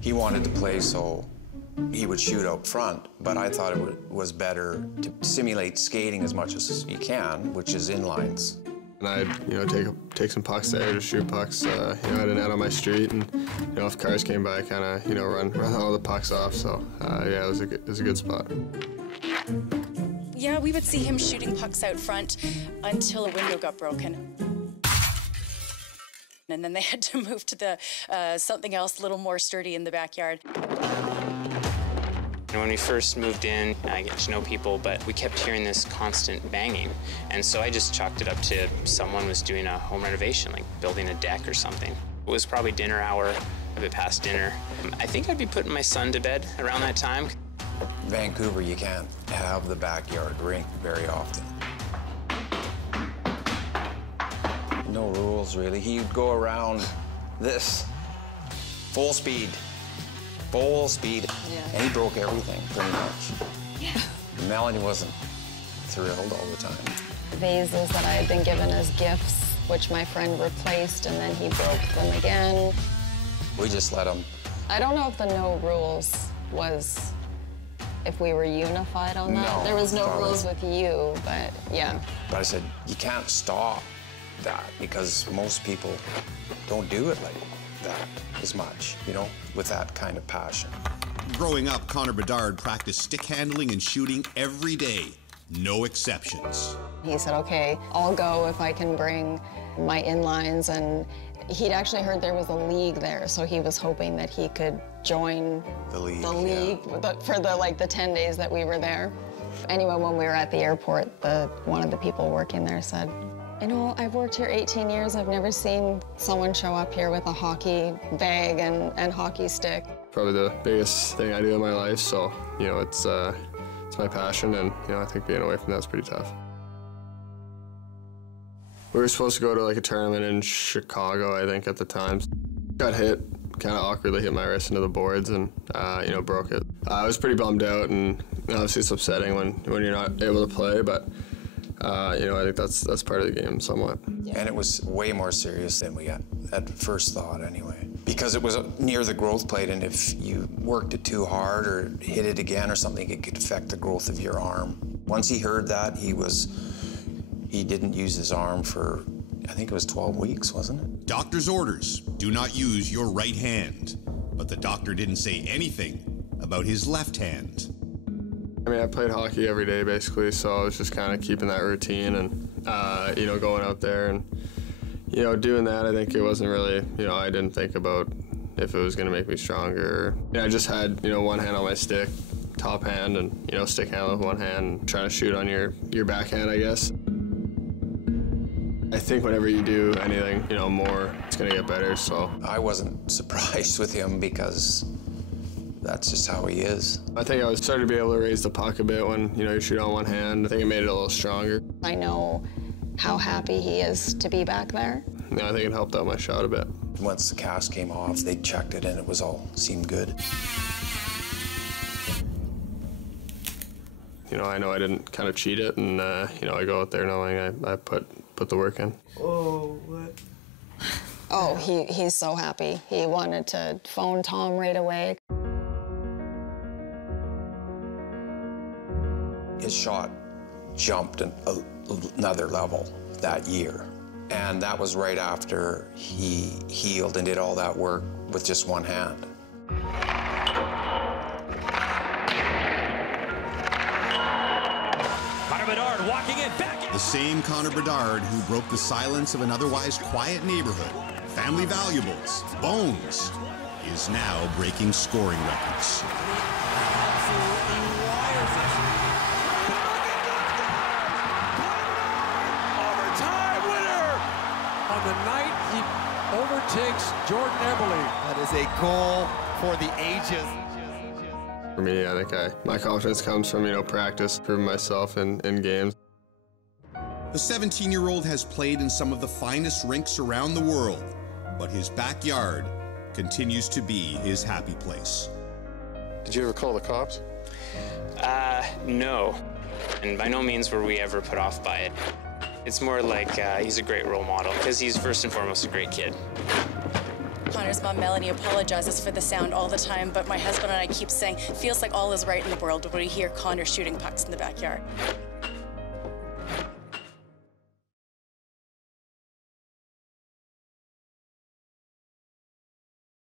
He wanted to play so he would shoot out front, but I thought it was better to simulate skating as much as you can, which is inlines. And I'd, take some pucks there, just shoot pucks. I had a net on my street, and if cars came by, kind of run all the pucks off. So yeah, it was a good spot. Yeah, we would see him shooting pucks out front until a window got broken. And then they had to move to the something else a little more sturdy in the backyard. When we first moved in, I get to know people, but we kept hearing this constant banging. And so I just chalked it up to someone was doing a home renovation, like building a deck or something. It was probably dinner hour, a bit past dinner. I think I'd be putting my son to bed around that time. Vancouver, you can't have the backyard rink very often. No rules, really. He'd go around this, full speed. Full speed, yeah. And he broke everything, pretty much. Yeah. Melanie wasn't thrilled all the time. Vases that I had been given as gifts, which my friend replaced, and then he broke them again. We just let him. I don't know if the no rules was if we were unified on that. No, there was no probably. rules with you, but yeah. But I said, you can't stop that because most people don't do it like that as much, with that kind of passion. Growing up, Connor Bedard practiced stick handling and shooting every day, no exceptions. He said, okay, I'll go if I can bring my inlines, and he'd actually heard there was a league there, so he was hoping that he could join The league, for the 10 days that we were there. Anyway, when we were at the airport, one of the people working there said, I've worked here 18 years. I've never seen someone show up here with a hockey bag and hockey stick. Probably the biggest thing I do in my life, so, it's my passion, and, I think being away from that's pretty tough. We were supposed to go to, a tournament in Chicago, I think, at the time. Got hit, kind of awkwardly hit my wrist into the boards and, broke it. I was pretty bummed out, and obviously it's upsetting when you're not able to play, but I think that's part of the game somewhat. Yeah. And it was way more serious than we at first thought anyway. Because it was near the growth plate, and if you worked it too hard or hit it again or something, it could affect the growth of your arm. Once he heard that, he didn't use his arm for, I think it was 12 weeks, wasn't it? Doctor's orders, do not use your right hand. But the doctor didn't say anything about his left hand. I played hockey every day, basically, so I was just kind of keeping that routine and, going out there and, doing that. I think it wasn't really, I didn't think about if it was going to make me stronger. I just had, one hand on my stick, top hand, and, stick handle with one hand, and trying to shoot on your backhand, I guess. I think whenever you do anything, more, it's going to get better, so. I wasn't surprised with him because that's just how he is. I think I was starting to be able to raise the puck a bit when, you shoot on one hand. I think it made it a little stronger. I know how happy he is to be back there. I think it helped out my shot a bit. Once the cast came off, they checked it and it seemed good. I know I didn't kind of cheat it, and, I go out there knowing I put the work in. Oh, what? Oh, he's so happy. He wanted to phone Tom right away. His shot jumped another level that year. And that was right after he healed and did all that work with just one hand. Connor Bedard walking it back. The same Connor Bedard who broke the silence of an otherwise quiet neighborhood, family valuables, bones, is now breaking scoring records. On the night he overtakes Jordan Eberle. That is a goal for the ages. For me, I think my confidence comes from, practice, proving myself in games. The 17-year-old has played in some of the finest rinks around the world, but his backyard continues to be his happy place. Did you ever call the cops? No. And by no means were we ever put off by it. It's more like he's a great role model because he's first and foremost a great kid. Connor's mom, Melanie, apologizes for the sound all the time, but my husband and I keep saying, feels like all is right in the world when we hear Connor shooting pucks in the backyard.